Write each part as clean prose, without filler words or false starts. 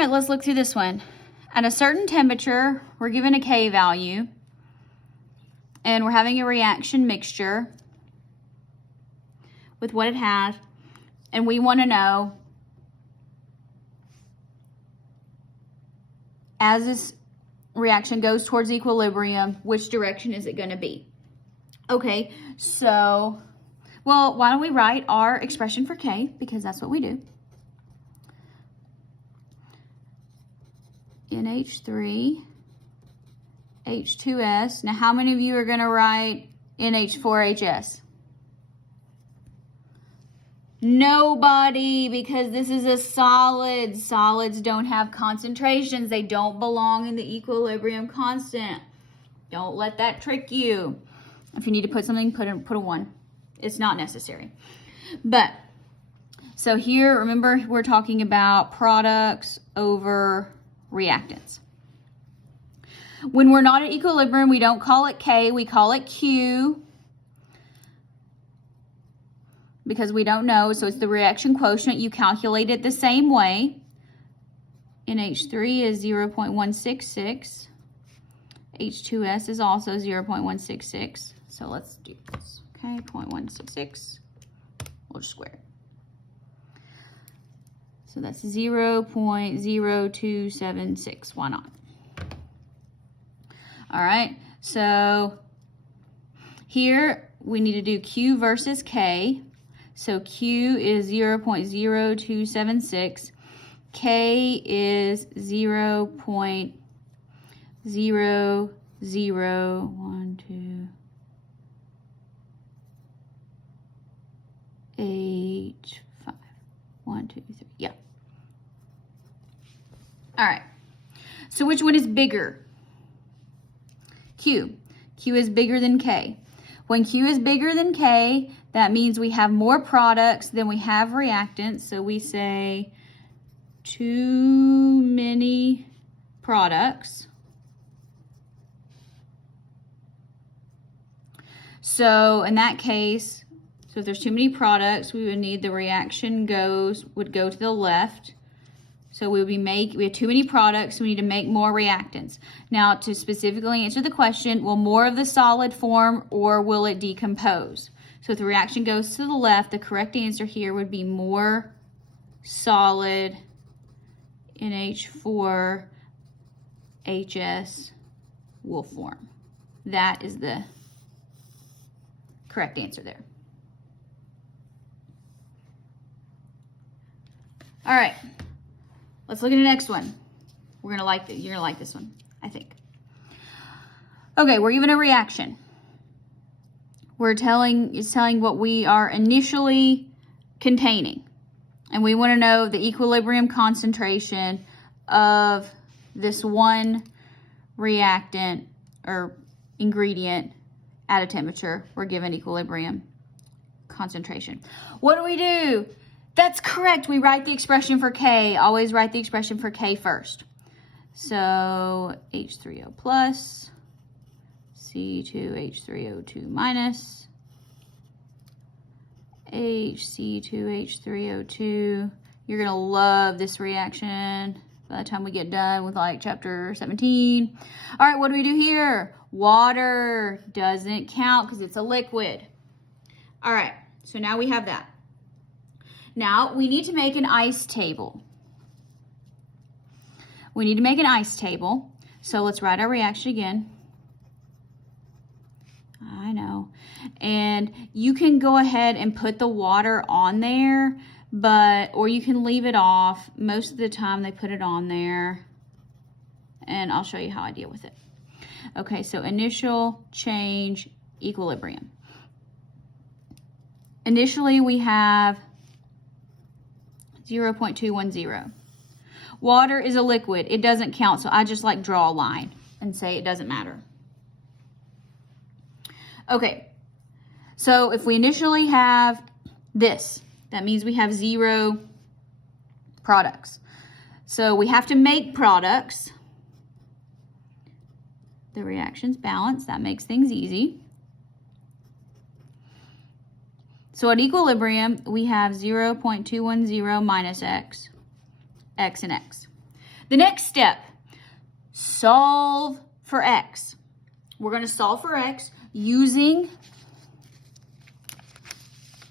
All right, let's look through this one. At a certain temperature, we're given a K value, and we're having a reaction mixture with what it has, and we want to know, as this reaction goes towards equilibrium, which direction is it going to be? Okay, so, well, why don't we write our expression for K, because that's what we do. NH3, H2S. Now, how many of you are going to write NH4HS? Nobody, because this is a solid. Solids don't have concentrations. They don't belong in the equilibrium constant. Don't let that trick you. If you need to put something, put a 1. It's not necessary. But, so here, remember, we're talking about products over reactants. When we're not at equilibrium, we don't call it K, we call it Q, because we don't know, so it's the reaction quotient. You calculate it the same way. NH3 is 0.166. H2S is also 0.166. So let's do this. Okay, 0.166. We'll just square it. So that's 0.0276. Why not? All right, so here we need to do Q versus K. So Q is 0.0276. K is 0.001285. 1, 2, 3. Yeah. All right. So which one is bigger? Q. Q is bigger than K. When Q is bigger than K, that means we have more products than we have reactants. So we say too many products. So in that case, so if there's too many products, we would need the reaction would go to the left. So we have too many products, so we need to make more reactants. Now, to specifically answer the question, will more of the solid form or will it decompose? So if the reaction goes to the left, the correct answer here would be more solid NH4HS will form. That is the correct answer there. All right. Let's look at the next one. You're gonna like this one, I think. Okay, we're given a reaction. It's telling what we are initially containing. And we want to know the equilibrium concentration of this one reactant or ingredient at a temperature. We're given equilibrium concentration. What do? That's correct. We write the expression for K. Always write the expression for K first. So H3O plus, C2H3O2 minus, HC2H3O2. You're going to love this reaction by the time we get done with like chapter 17. All right, what do we do here? Water doesn't count because it's a liquid. All right, so now we have that. Now, we need to make an ice table. So let's write our reaction again. I know. And you can go ahead and put the water on there, or you can leave it off. Most of the time they put it on there. And I'll show you how I deal with it. Okay, so initial change equilibrium. Initially we have 0.210. Water is a liquid. It doesn't count, so I just like draw a line and say it doesn't matter. Okay, so if we initially have this, that means we have 0 products. So we have to make products. The reactions balance. That makes things easy. So at equilibrium, we have 0.210 minus x, x and x. The next step, solve for x. We're going to solve for x using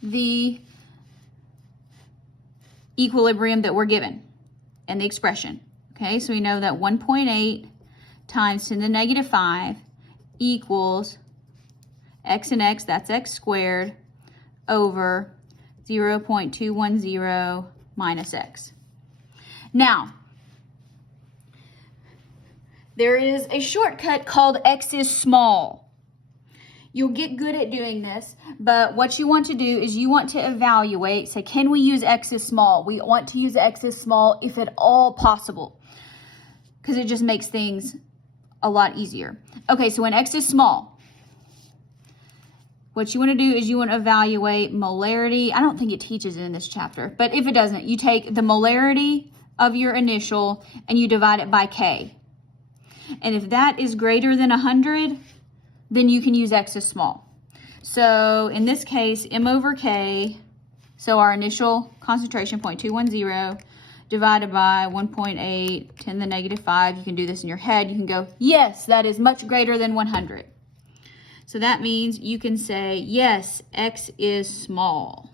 the equilibrium that we're given and the expression. Okay, so we know that 1.8 times 10 to the negative 5 equals x and x, that's x squared, over 0.210 minus x. Now, there is a shortcut called x is small. You'll get good at doing this, but what you want to do is you want to evaluate, say, can we use x is small? We want to use x is small if at all possible, because it just makes things a lot easier. Okay, so when x is small, what you want to do is you want to evaluate molarity. I don't think it teaches it in this chapter, but if it doesn't, you take the molarity of your initial and you divide it by K. And if that is greater than 100, then you can use x is small. So in this case, M over K, so our initial concentration, 0.210, divided by 1.8, 10 to the negative 5. You can do this in your head. You can go, yes, that is much greater than 100. So that means you can say, yes, x is small.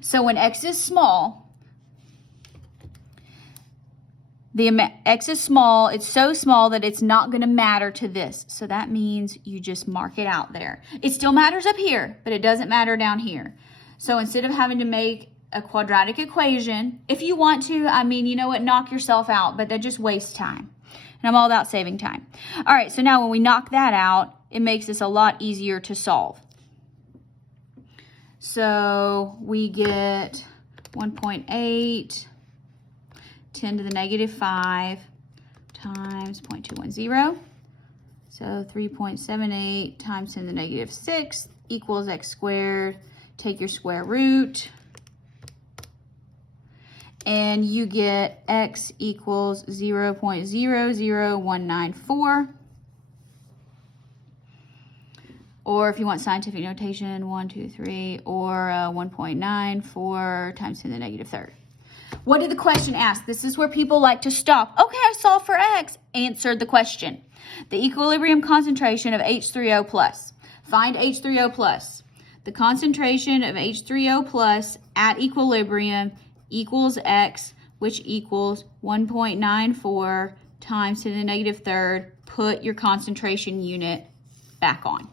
So when x is small, x is small, it's so small that it's not going to matter to this. So that means you just mark it out there. It still matters up here, but it doesn't matter down here. So instead of having to make a quadratic equation, if you want to, I mean, you know what, knock yourself out, but that just wastes time. And I'm all about saving time. All right, so now when we knock that out, it makes this a lot easier to solve. So we get 1.8 10 to the negative 5 times 0.210. So 3.78 times 10 to the negative 6 equals x squared. Take your square root. And you get x equals 0.00194. Or if you want scientific notation, 1, 2, 3, or 1.94 times 10 to the negative third. What did the question ask? This is where people like to stop. Okay, I solved for x. Answered the question. The equilibrium concentration of H3O plus. Find H3O plus. The concentration of H3O plus at equilibrium equals x, which equals 1.94 times 10 to the negative third. Put your concentration unit back on.